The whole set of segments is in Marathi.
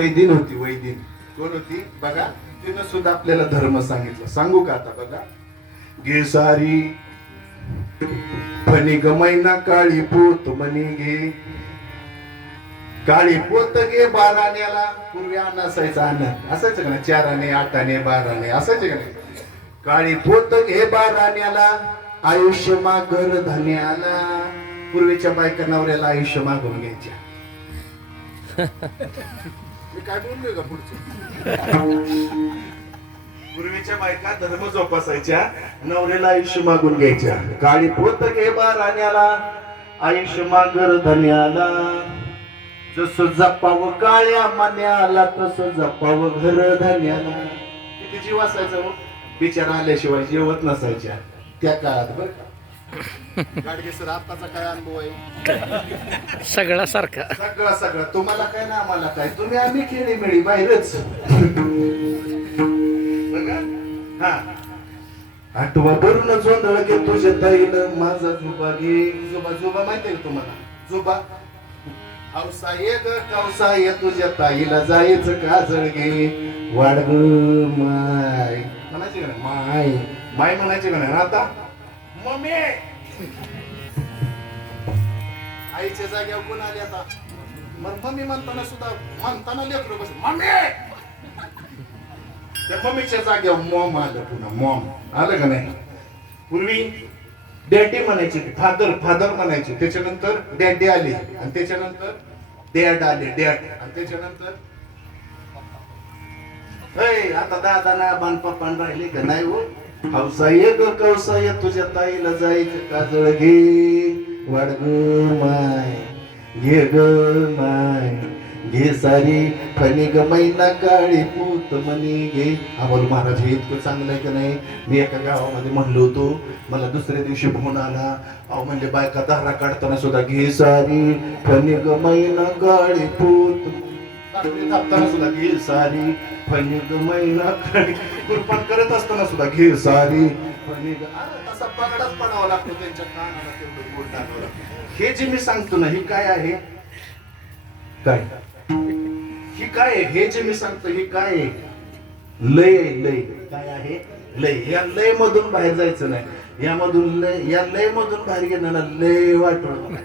वैदिन होती वैदिन. कोण होती? बघा तिनं सुद्धा आपल्याला धर्म सांगितलं. सांगू का आता बघा. गे सारी फणी गमैना काळी पोत म्हणी घे काळी पोत घे बाराण्याला. पूर्वी अन्न असायचं अन्न. असायचं का ना चार आणे आठ आणे बारा असायचे का नाही? काळी पोत घे बाराण्याला. आयुष्य मागर धन्याला. पूर्वीच्या बायका नवऱ्याला आयुष्य मागून घ्यायच्या. मी काय बोललोय का पुढचं? पूर्वीच्या बायका धर्म जोपासायच्या नवऱ्याला आयुष्य मागून घ्यायच्या. काळी पोत घे राण्याला आयुष्य मागर धन्याला. जसं जपावं काळ्या मान्याला तस जपावं घर धन्याला. किती जीव असायचा हो? बिचारा आल्याशिवाय जेवत नसायच्या. त्या काळात बरं का? गाडगे सर आताचा काय अनुभव आहे? सगळा सारखा. सगळं सगळं. तुम्हाला काय ना आम्हाला काय? तुम्ही आम्ही खेळी मिळी बाहेरच? हा. आठवा भरून जोंधळ घे तुझ्या ताईनं. माझा जुबा घे. जुबा जुबा माहितीये का तुम्हाला? जुबा. हौसा ये ग कौसा ये तुझ्या ताईला जायचं काजळ घे. वाढ माय. म्हणायचे का? माय. माय म्हणायचे का आता? मम्मी! आईच्या जाग्यावर कोण आले आता? मग मम्मी म्हणताना सुद्धा म्हणताना लेकरू बस मम्मी! त्या मम्मीच्या जाग्यावर मॉम आलं पुन्हा मॉम. आलं का नाही? पूर्वी डॅडी म्हणायचे फादर फादर म्हणायचे. त्याच्यानंतर डॅडी आले. आणि त्याच्यानंतर डॅड आले डॅड. आणि त्याच्यानंतर आता दादा ना बाण पप्पान राहिले का नाही हो? हौसा ये ग कौसा ये तुझ्या ताईला जायचं काजळ घे. वाड ग माय घे ग माय. घे सारी फणी ग मैना काळी पूत मनी घे. अमोल महाराज हे इतकं चांगलं आहे का नाही? मी एका गावामध्ये म्हणलो होतो मला दुसऱ्या दिवशी फोन आला. अहो म्हणजे बायका दारा काढताना सुद्धा घे सारी फणी ग मैना काळी पूत रात्री सुद्धा घे सारी मैना कुरपण करत असताना सुद्धा घे सारी फणी ग तसा पगडाच पडावा लागतो त्यांच्या कानाला तेवढं गोड लागतं. हे जे मी सांगतो ना हे काय आहे? काय? ही काय आहे? हे जे मी सांगतो हे काय आहे? लय आहे लय. काय आहे? लय. या लय मधून बाहेर जायचं नाही. यामधून लय या लय मधून बाहेर गेल्याला लय वाटलं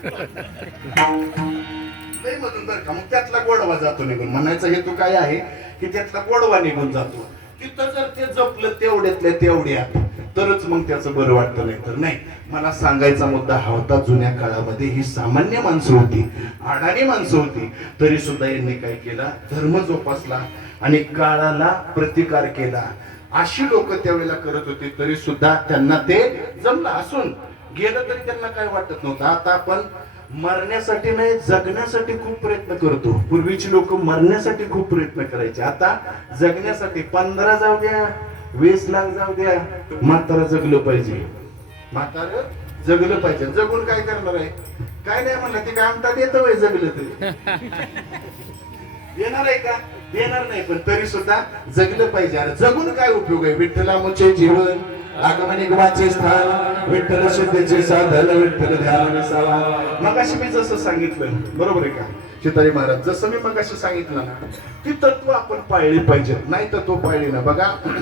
लय मधून बरं का मग त्यातला गोडवा जातो निघून. म्हणायचा हेतू काय आहे की त्यातला गोडवा निघून जातो. तिथं जर ते जपलं तेवढ्यातल्या तेवढ्या तरच मग त्याचं बरं वाटतं नाही तर नाही. मला सांगायचा मुद्दा हा होता जुन्या काळामध्ये ही सामान्य माणसं होती अडाणी माणसं होती. तरी सुद्धा यांनी काय केला? धर्म जोपासला आणि काळाला प्रतिकार केला. अशी लोक त्यावेळेला करत होती तरी सुद्धा त्यांना ते जमलं. असून गेलं तरी त्यांना काय वाटत नव्हतं. आता आपण मरण्यासाठी नाही जगण्यासाठी खूप प्रयत्न करतो. पूर्वीची लोक मरण्यासाठी खूप प्रयत्न करायचे. आता जगण्यासाठी पंधरा जाऊ द्या वीस लाख जाऊ द्या म्हातारा जगलं पाहिजे. म्हातारा जगलं पाहिजे. जगून काय करणार आहे? काय नाही म्हणलं ते काय आमटा देत वय जगलं तरी. येणार आहे का? येणार नाही पण तरी सुद्धा जगलं पाहिजे. अरे जगून काय उपयोग आहे? विठ्ठलामुचे जीवन आगमनिगमाचे स्थान विठ्ठल शुद्धीचे साधन विठ्ठल ध्यान सावा मगाशी मी जसं सांगितलं बरोबर आहे का? चितारी महाराज जसं मी मगाशी सांगितलं ना ती तत्व आपण पाळली पाहिजेत. नाही तत्व पाळली ना. बघा.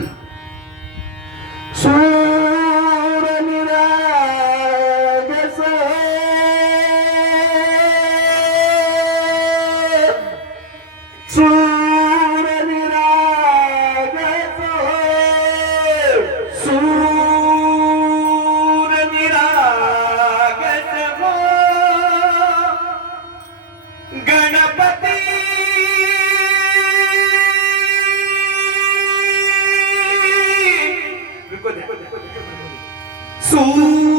ਗਣਪਤੀ ਸੂ